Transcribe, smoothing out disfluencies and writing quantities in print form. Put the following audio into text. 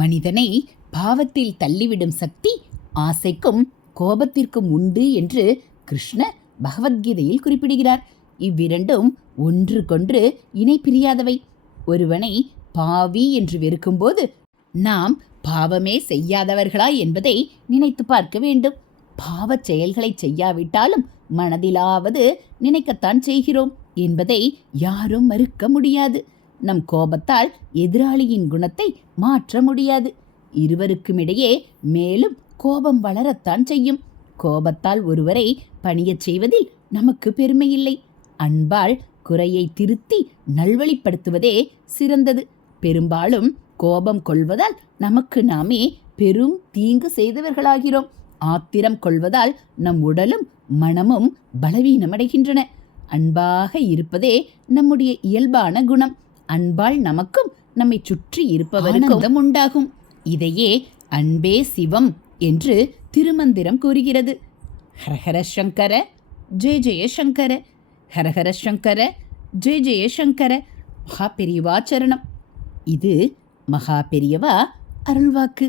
மனிதனை பாவத்தில் தள்ளிவிடும் சக்தி ஆசைக்கும் கோபத்திற்கும் உண்டு என்று கிருஷ்ணர் பகவத்கீதையில் குறிப்பிடுகிறார். இவ்விரண்டும் ஒன்றுக்கொன்று இணை பிரியாதவை. ஒருவனை பாவி என்று வெறுக்கும்போது நாம் பாவமே செய்யாதவர்களா என்பதை நினைத்து பார்க்க வேண்டும். பாவச் செயல்களை செய்யாவிட்டாலும் மனதிலாவது நினைக்கத்தான் செய்கிறோம் என்பதை யாரும் மறுக்க முடியாது. நம் கோபத்தால் எதிராளியின் குணத்தை மாற்ற முடியாது. இருவருக்குமிடையே மேலும் கோபம் வளரத்தான் செய்யும். கோபத்தால் ஒருவரை பணியச் செய்வதில் நமக்கு பெருமையில்லை. அன்பால் குறையை திருத்தி நல்வழிப்படுத்துவதே சிறந்தது. பெரும்பாலும் கோபம் கொள்வதால் நமக்கு நாமே பெரும் தீங்கு செய்தவர்களாகிறோம். ஆத்திரம் கொள்வதால் நம் உடலும் மனமும் பலவீனமடைகின்றன. அன்பாக இருப்பதே நம்முடைய இயல்பான குணம். அன்பால் நமக்கும் நம்மை சுற்றி இருப்பவருக்கும் உண்டாகும். இதையே அன்பே சிவம் என்று திருமந்திரம் கூறுகிறது. ஹரஹர சங்கர ஜெய ஜெய சங்கர, ஹரஹர சங்கர ஜெய ஜெய சங்கர. மகா பெரியவா சரணம். இது மகா பெரியவா அருள்வாக்கு.